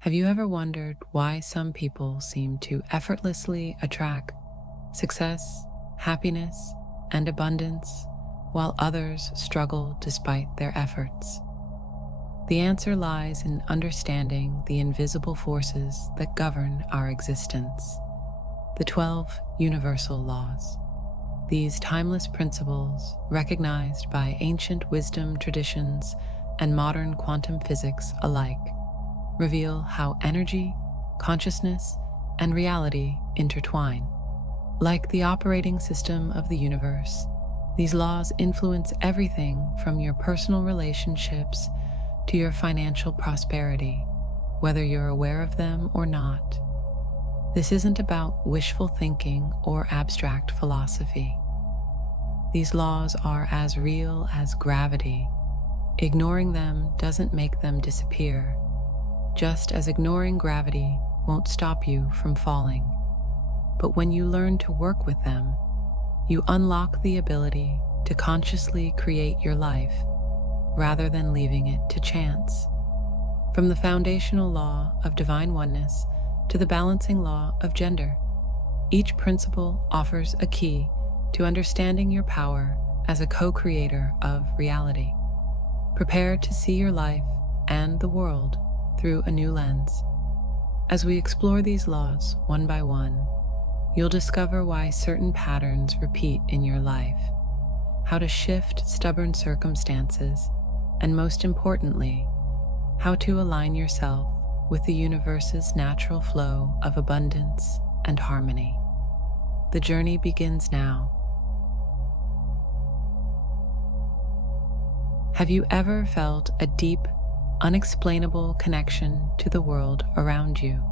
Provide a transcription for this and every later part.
Have you ever wondered why some people seem to effortlessly attract success, happiness, and abundance, while others struggle despite their efforts? The answer lies in understanding the invisible forces that govern our existence, the 12 universal laws. These timeless principles, recognized by ancient wisdom traditions and modern quantum physics alike, reveal how energy, consciousness, and reality intertwine. Like the operating system of the universe, these laws influence everything from your personal relationships to your financial prosperity, whether you're aware of them or not. This isn't about wishful thinking or abstract philosophy. These laws are as real as gravity. Ignoring them doesn't make them disappear, just as ignoring gravity won't stop you from falling. But when you learn to work with them, you unlock the ability to consciously create your life rather than leaving it to chance. From the foundational law of divine oneness to the balancing law of gender, each principle offers a key to understanding your power as a co-creator of reality. Prepare to see your life and the world through a new lens. As we explore these laws one by one, you'll discover why certain patterns repeat in your life, how to shift stubborn circumstances, and most importantly, how to align yourself with the universe's natural flow of abundance and harmony. The journey begins now. Have you ever felt a deep, unexplainable connection to the world around you?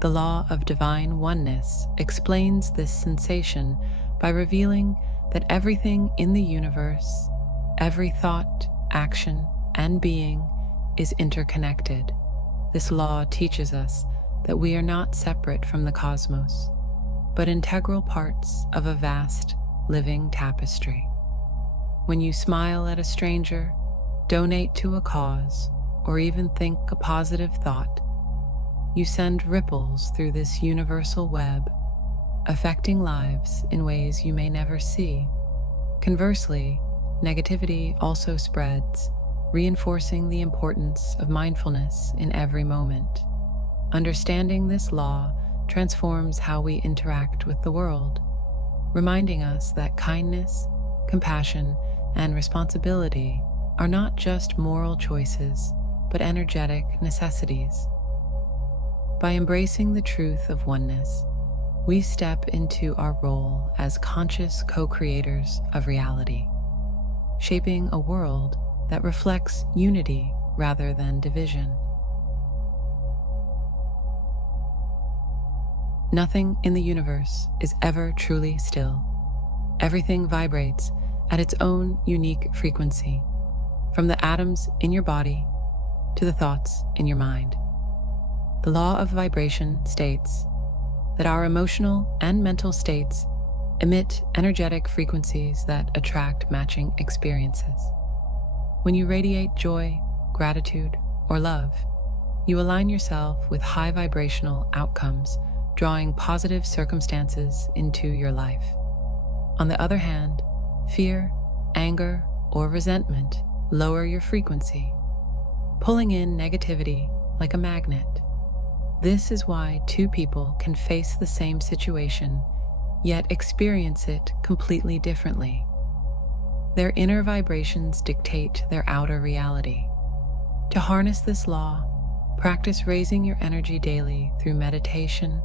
The law of divine oneness explains this sensation by revealing that everything in the universe, every thought, action, and being is interconnected. This law teaches us that we are not separate from the cosmos, but integral parts of a vast, living tapestry. When you smile at a stranger, donate to a cause, or even think a positive thought, you send ripples through this universal web, affecting lives in ways you may never see. Conversely, negativity also spreads, reinforcing the importance of mindfulness in every moment. Understanding this law transforms how we interact with the world, reminding us that kindness, compassion, and responsibility are not just moral choices, but energetic necessities. By embracing the truth of oneness, we step into our role as conscious co-creators of reality, shaping a world that reflects unity rather than division. Nothing in the universe is ever truly still. Everything vibrates at its own unique frequency, from the atoms in your body to the thoughts in your mind. The law of vibration states that our emotional and mental states emit energetic frequencies that attract matching experiences. When you radiate joy, gratitude, or love, you align yourself with high vibrational outcomes, drawing positive circumstances into your life. On the other hand, fear, anger, or resentment lower your frequency, pulling in negativity like a magnet. This is why two people can face the same situation, yet experience it completely differently. Their inner vibrations dictate their outer reality. To harness this law, practice raising your energy daily through meditation,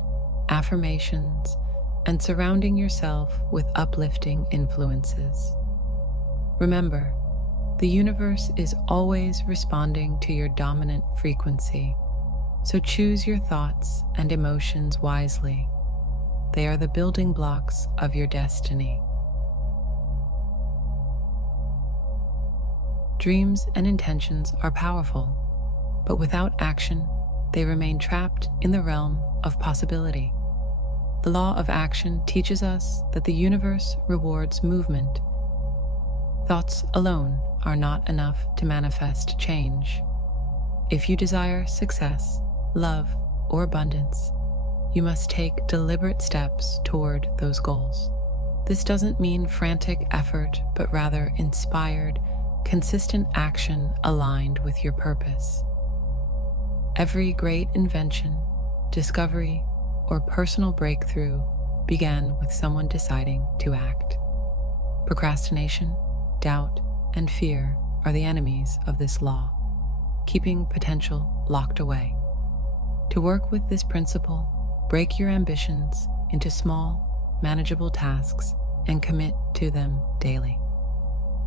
affirmations, and surrounding yourself with uplifting influences. Remember, the universe is always responding to your dominant frequency, so choose your thoughts and emotions wisely. They are the building blocks of your destiny. Dreams and intentions are powerful, but without action, they remain trapped in the realm of possibility. The law of action teaches us that the universe rewards movement. Thoughts alone are not enough to manifest change. If you desire success, love, or abundance, you must take deliberate steps toward those goals. This doesn't mean frantic effort, but rather inspired, consistent action aligned with your purpose. Every great invention, discovery, or personal breakthrough began with someone deciding to act. Procrastination, doubt, and fear are the enemies of this law, keeping potential locked away. To work with this principle, break your ambitions into small, manageable tasks and commit to them daily.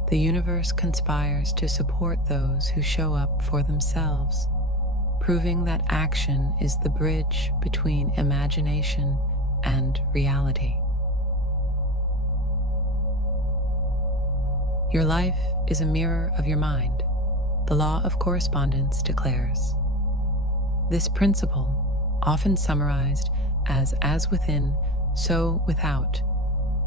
The universe conspires to support those who show up for themselves, proving that action is the bridge between imagination and reality. Your life is a mirror of your mind, the law of correspondence declares. This principle, often summarized as within, so without,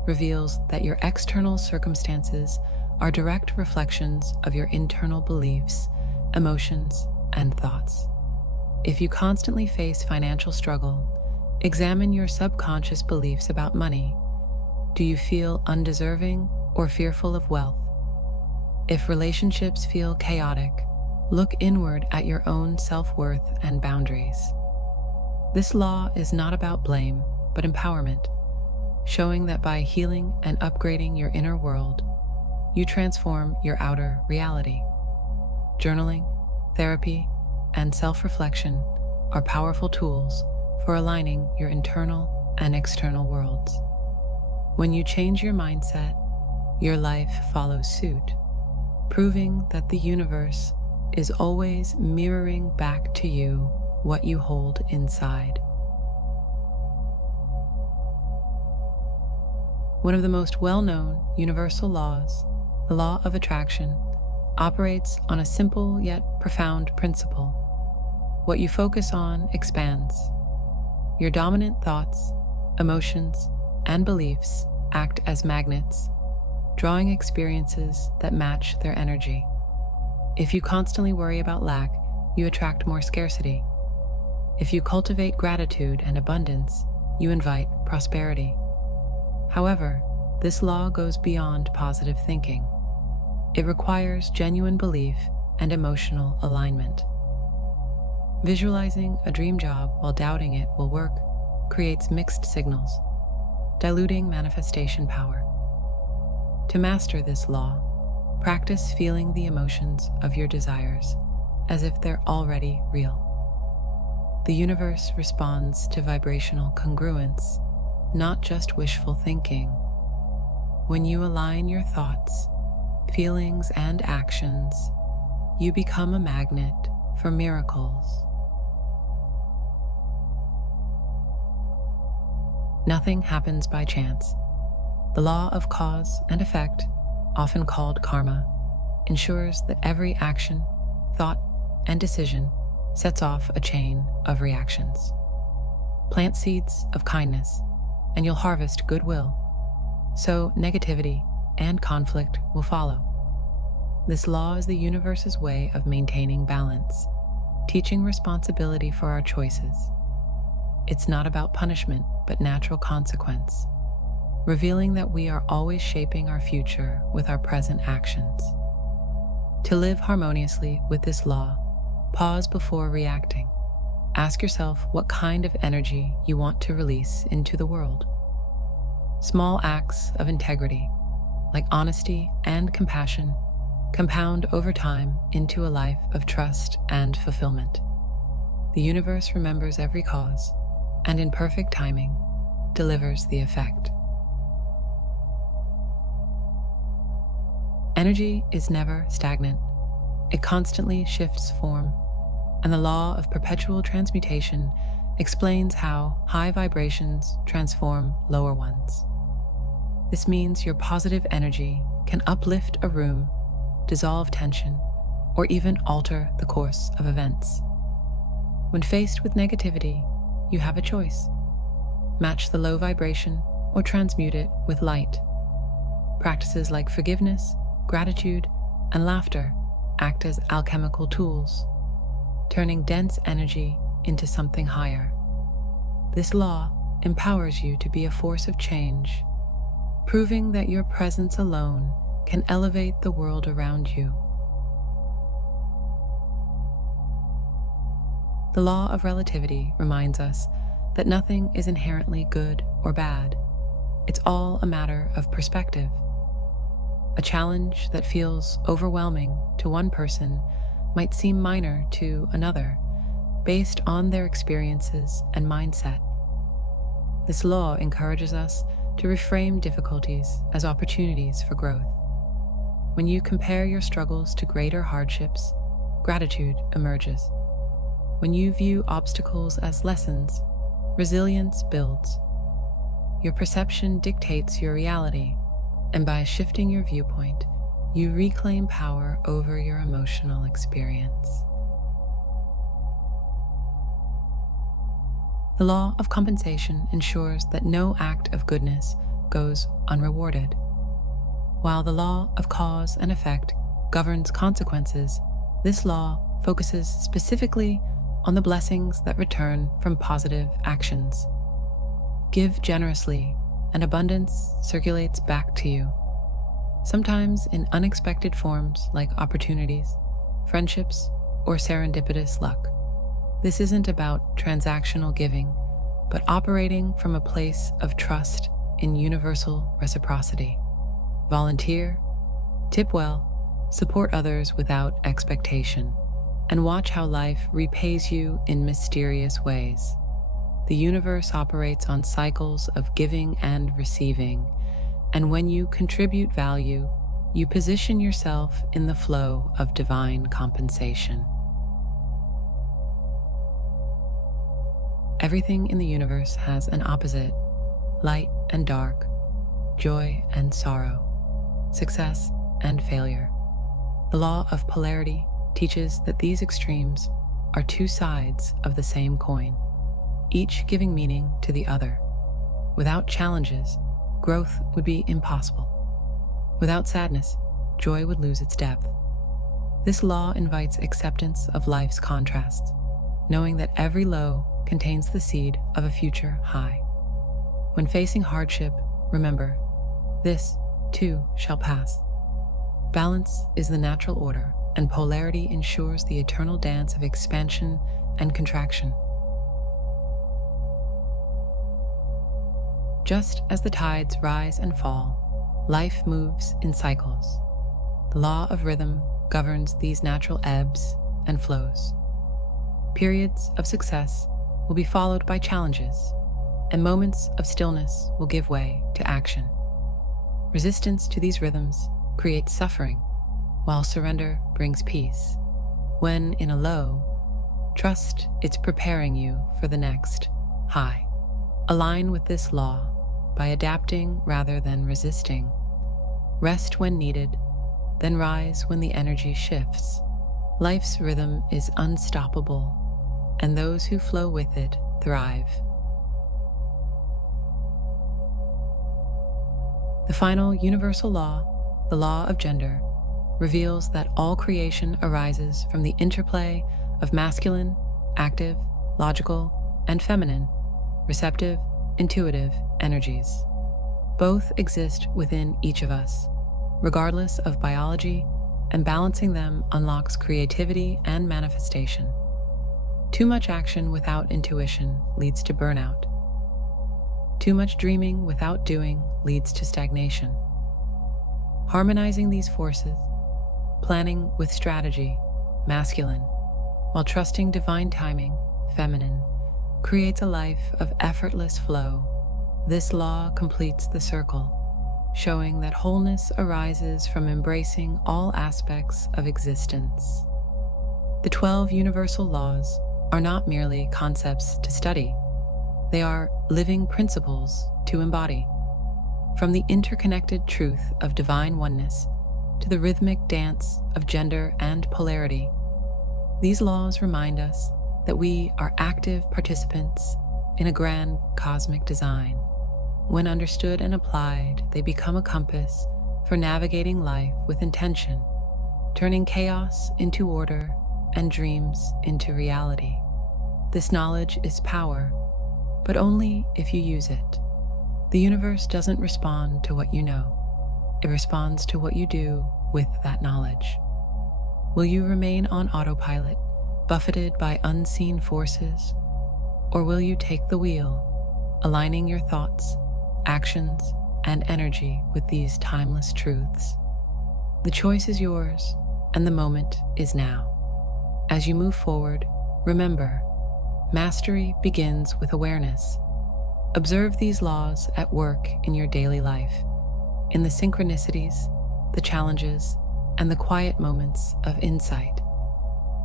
reveals that your external circumstances are direct reflections of your internal beliefs, emotions, and thoughts. If you constantly face financial struggle, examine your subconscious beliefs about money. Do you feel undeserving or fearful of wealth? If relationships feel chaotic, look inward at your own self-worth and boundaries. This law is not about blame, but empowerment, showing that by healing and upgrading your inner world, you transform your outer reality. Journaling, therapy, and self-reflection are powerful tools for aligning your internal and external worlds. When you change your mindset, your life follows suit, proving that the universe is always mirroring back to you what you hold inside. One of the most well-known universal laws, the law of attraction, operates on a simple yet profound principle. What you focus on expands. Your dominant thoughts, emotions, and beliefs act as magnets, drawing experiences that match their energy. If you constantly worry about lack, you attract more scarcity. If you cultivate gratitude and abundance, you invite prosperity. However, this law goes beyond positive thinking. It requires genuine belief and emotional alignment. Visualizing a dream job while doubting it will work creates mixed signals, diluting manifestation power. To master this law, practice feeling the emotions of your desires as if they're already real. The universe responds to vibrational congruence, not just wishful thinking. When you align your thoughts, feelings, and actions, you become a magnet for miracles. Nothing happens by chance. The law of cause and effect, often called karma, ensures that every action, thought, and decision sets off a chain of reactions. Plant seeds of kindness, and you'll harvest goodwill. So negativity and conflict will follow. This law is the universe's way of maintaining balance, teaching responsibility for our choices. It's not about punishment, but natural consequence, revealing that we are always shaping our future with our present actions. To live harmoniously with this law, pause before reacting. Ask yourself what kind of energy you want to release into the world. Small acts of integrity, like honesty and compassion, compound over time into a life of trust and fulfillment. The universe remembers every cause, and in perfect timing, delivers the effect. Energy is never stagnant. It constantly shifts form, and the law of perpetual transmutation explains how high vibrations transform lower ones. This means your positive energy can uplift a room, dissolve tension, or even alter the course of events. When faced with negativity, you have a choice. Match the low vibration or transmute it with light. Practices like forgiveness, gratitude, and laughter act as alchemical tools, turning dense energy into something higher. This law empowers you to be a force of change, proving that your presence alone can elevate the world around you. The law of relativity reminds us that nothing is inherently good or bad. It's all a matter of perspective. A challenge that feels overwhelming to one person might seem minor to another, based on their experiences and mindset. This law encourages us to reframe difficulties as opportunities for growth. When you compare your struggles to greater hardships, gratitude emerges. When you view obstacles as lessons, resilience builds. Your perception dictates your reality, and by shifting your viewpoint, you reclaim power over your emotional experience. The law of compensation ensures that no act of goodness goes unrewarded. While the law of cause and effect governs consequences, this law focuses specifically on the blessings that return from positive actions. Give generously, and abundance circulates back to you, sometimes in unexpected forms like opportunities, friendships, or serendipitous luck. This isn't about transactional giving, but operating from a place of trust in universal reciprocity. Volunteer, tip well, support others without expectation, and watch how life repays you in mysterious ways. The universe operates on cycles of giving and receiving, and when you contribute value, you position yourself in the flow of divine compensation. Everything in the universe has an opposite: light and dark, joy and sorrow, success and failure. The law of polarity teaches that these extremes are two sides of the same coin, each giving meaning to the other. Without challenges, growth would be impossible. Without sadness, joy would lose its depth. This law invites acceptance of life's contrasts, knowing that every low contains the seed of a future high. When facing hardship, remember, this too shall pass. Balance is the natural order, and polarity ensures the eternal dance of expansion and contraction. Just as the tides rise and fall, life moves in cycles. The law of rhythm governs these natural ebbs and flows. Periods of success will be followed by challenges, and moments of stillness will give way to action. Resistance to these rhythms creates suffering, while surrender brings peace. When in a low, trust it's preparing you for the next high. Align with this law by adapting rather than resisting. Rest when needed, then rise when the energy shifts. Life's rhythm is unstoppable, and those who flow with it thrive. The final universal law, the law of gender, reveals that all creation arises from the interplay of masculine, active, logical, and feminine, receptive, intuitive energies. Both exist within each of us, regardless of biology, and balancing them unlocks creativity and manifestation. Too much action without intuition leads to burnout. Too much dreaming without doing leads to stagnation. Harmonizing these forces, planning with strategy, masculine, while trusting divine timing, feminine, creates a life of effortless flow. This law completes the circle, showing that wholeness arises from embracing all aspects of existence. The 12 universal laws are not merely concepts to study. They are living principles to embody. From the interconnected truth of divine oneness to the rhythmic dance of gender and polarity, these laws remind us that we are active participants in a grand cosmic design. When understood and applied, they become a compass for navigating life with intention, turning chaos into order and dreams into reality. This knowledge is power, but only if you use it. The universe doesn't respond to what you know. It responds to what you do with that knowledge. Will you remain on autopilot, buffeted by unseen forces, or will you take the wheel, aligning your thoughts, actions, and energy with these timeless truths? The choice is yours, and the moment is now. As you move forward, remember, mastery begins with awareness. Observe these laws at work in your daily life, in the synchronicities, the challenges, and the quiet moments of insight.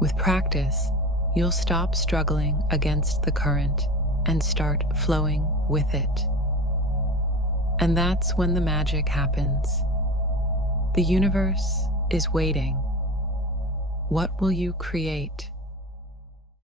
With practice, you'll stop struggling against the current and start flowing with it. And that's when the magic happens. The universe is waiting. What will you create?